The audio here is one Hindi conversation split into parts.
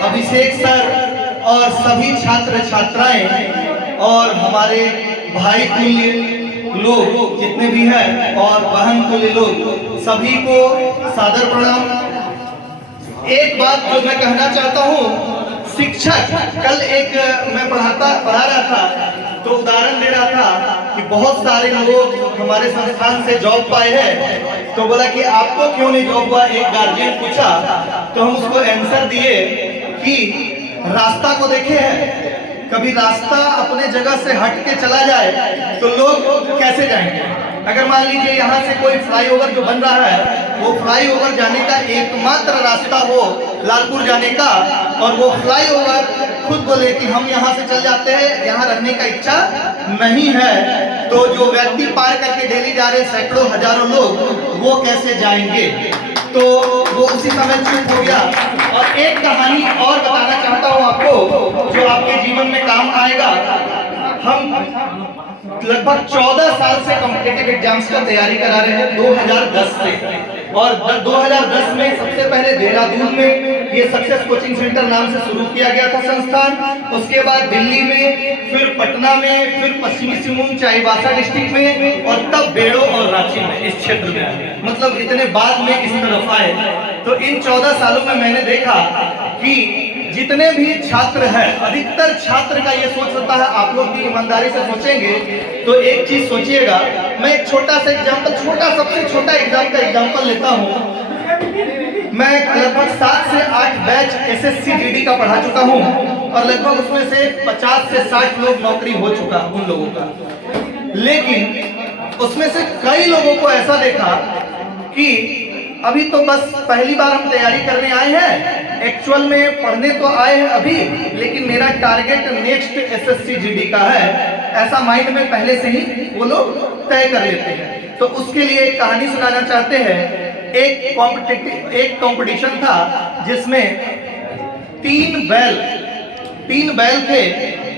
अभिषेक सर और सभी छात्र छात्राएं और हमारे भाई तुल्य लोग जितने भी हैं और बहन तुल्य लोग सभी को सादर प्रणाम। एक बात जो मैं कहना चाहता हूँ, शिक्षक कल एक मैं पढ़ा रहा था तो उदाहरण दे रहा था कि बहुत सारे लोग हमारे संस्थान से जॉब पाए हैं, तो बोला कि आपको क्यों नहीं जॉब हुआ, एक गार्जियन पूछा तो हम उसको आंसर दिए कि रास्ता को देखे हैं, कभी रास्ता अपने जगह से हट के चला जाए तो लोग कैसे जाएंगे। अगर मान लीजिए यहाँ से कोई फ्लाईओवर जो बन रहा है, वो फ्लाईओवर जाने का एकमात्र रास्ता हो लालपुर जाने का, और वो फ्लाईओवर खुद बोले कि हम यहाँ से चल जाते हैं, यहाँ रहने का इच्छा नहीं है, तो जो व्यक्ति पार करके डेली जा रहे सैकड़ों हजारों लोग, वो कैसे जाएंगे। तो वो उसी समय चुप हो गया। और एक कहानी और बताना चाहता हूँ आपको जो आपके जीवन में काम आएगा। हम लगभग 14 साल से कॉम्पिटिटिव एग्जाम्स का तैयारी करा रहे हैं 2010 से, और 2010 में सबसे पहले देहरादून में ये सक्सेस कोचिंग सेंटर नाम से शुरू किया गया था संस्थान, उसके बाद दिल्ली में, फिर पटना में, फिर पश्चिमी सिंहभूम चाईबासा डिस्ट्रिक्ट में, और तब बेड़ो और रांची में, इस क्षेत्र में, मतलब इतने बाद में इस तरफ आए। तो इन 14 सालों में मैंने देखा कि जितने भी छात्र हैं, अधिकतर छात्र का ये सोच होता है, आप लोग भी ईमानदारी से सोचेंगे तो एक चीज सोचिएगा। मैं एक छोटा सा एग्जाम्पल, सबसे छोटा एग्जाम का एग्जाम्पल लेता हूँ। मैं लगभग 7 से 8 बैच एसएससी जीडी का पढ़ा चुका हूँ, और लगभग उसमें से 50 से 60 लोग नौकरी हो चुका उन लोगों का। लेकिन उसमें से कई लोगों को ऐसा देखा कि अभी तो बस पहली बार हम तैयारी करने आए हैं, एक्चुअल में पढ़ने तो आए हैं अभी, लेकिन मेरा टारगेट नेक्स्ट एसएससी जीडी का है, ऐसा माइंड में पहले से ही वो लोग तय कर लेते हैं। तो उसके लिए एक कहानी सुनाना चाहते हैं। एक कंपटीशन था जिसमें 3 बैल थे,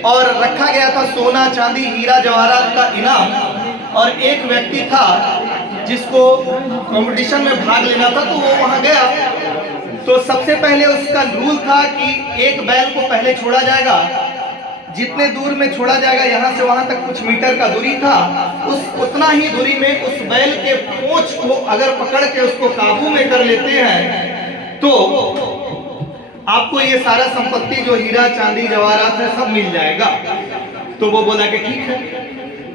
और रखा गया था सोना चांदी हीरा जवाहरात का इनाम, और एक व्यक्ति था जिसको कंपटीशन में भाग लेना था, तो वो वहां गया। तो सबसे पहले उसका रूल था कि एक बैल को पहले छोड़ा जाएगा, जितने दूर में छोड़ा जाएगा, यहाँ से वहां तक कुछ मीटर का दूरी था, उतना ही दूरी में उस बैल के पूंछ को अगर पकड़ के उसको काबू में कर लेते हैं तो आपको ये सारा संपत्ति जो हीरा चांदी जवाहरात है सब मिल जाएगा। तो वो बोला कि ठीक है।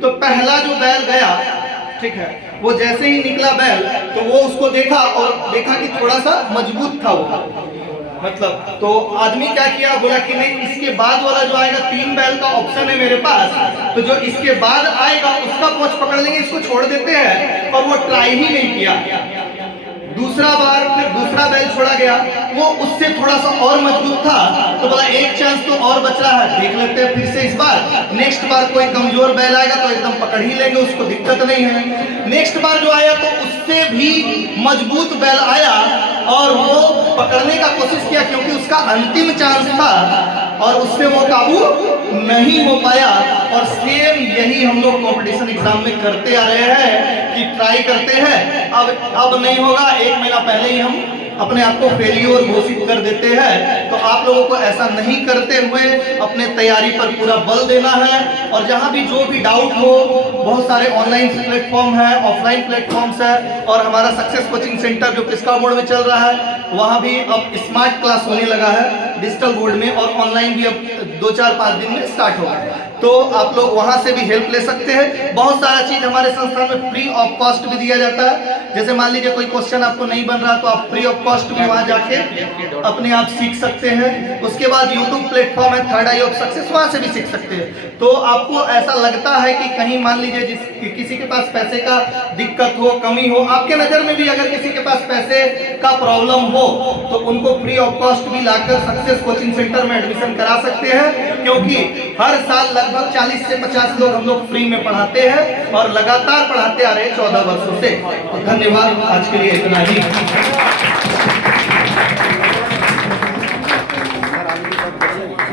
तो पहला जो बैल गया, ठीक है, वो जैसे ही निकला बैल तो वो उसको देखा और देखा कि थोड़ा सा मजबूत था वो, मतलब। तो आदमी क्या किया, बोला कि नहीं, इसके बाद वाला जो आएगा, 3 बैल का ऑप्शन है मेरे पास, तो जो इसके बाद आएगा उसका पूंछ पकड़ लेंगे, इसको छोड़ देते हैं। और वो ट्राई ही नहीं किया। दूसरा बार फिर दूसरा बैल छोड़ा गया, वो उससे थोड़ा सा और मजबूत था, तो बोला एक चांस तो और बच रहा है, देख लेते हैं फिर से इस बार। नेक्स्ट बार कोई कमजोर बैल आएगा तो एकदम पकड़ ही लेंगे, उसको दिक्कत नहीं है। नेक्स्ट बार जो आया तो उससे भी मजबूत बैल आया, और वो पकड़ने का कोशिश किया क्योंकि उसका अंतिम चांस था, और उससे वो काबू नहीं हो पाया। और सेम यही हम लोग कंपटीशन एग्जाम में करते आ रहे हैं कि ट्राई करते हैं, अब नहीं होगा, 1 महीना पहले ही हम अपने आप को फेलियर घोषित कर देते हैं। तो आप लोगों को ऐसा नहीं करते हुए अपने तैयारी पर पूरा बल देना है, और जहां भी जो भी डाउट हो, बहुत सारे ऑनलाइन प्लेटफॉर्म है, ऑफलाइन प्लेटफॉर्म्स है, और हमारा सक्सेस कोचिंग सेंटर जो पिस्का बोर्ड में चल रहा है, वहां भी अब स्मार्ट क्लास होने लगा है डिजिटल बोर्ड में, और ऑनलाइन भी अब 2-4-5 दिन में स्टार्ट होगा। तो आप लोग वहां से भी हेल्प ले सकते हैं। बहुत सारा चीज हमारे संस्थान में फ्री ऑफ कॉस्ट भी दिया जाता है। जैसे मान लीजिए कोई क्वेश्चन आपको नहीं बन रहा तो आप फ्री ऑफ कॉस्ट भी वहां जाके अपने आप सीख सकते हैं। उसके बाद यूट्यूब प्लेटफॉर्म है थर्ड आई ऑफ सक्सेस, वहां से भी सीख सकते हैं। तो आपको ऐसा लगता है कि कहीं मान लीजिए किसी के पास पैसे का दिक्कत हो, कमी हो, आपके नजर में भी अगर किसी के पास पैसे का प्रॉब्लम हो, तो उनको फ्री ऑफ कॉस्ट भी लाकर सक्सेस कोचिंग सेंटर में एडमिशन करा सकते हैं, क्योंकि हर साल लगभग 40 से 50 लोग हम लोग फ्री में पढ़ाते हैं, और लगातार पढ़ाते आ रहे हैं 14 वर्षों से। तो धन्यवाद, आज के लिए इतना ही।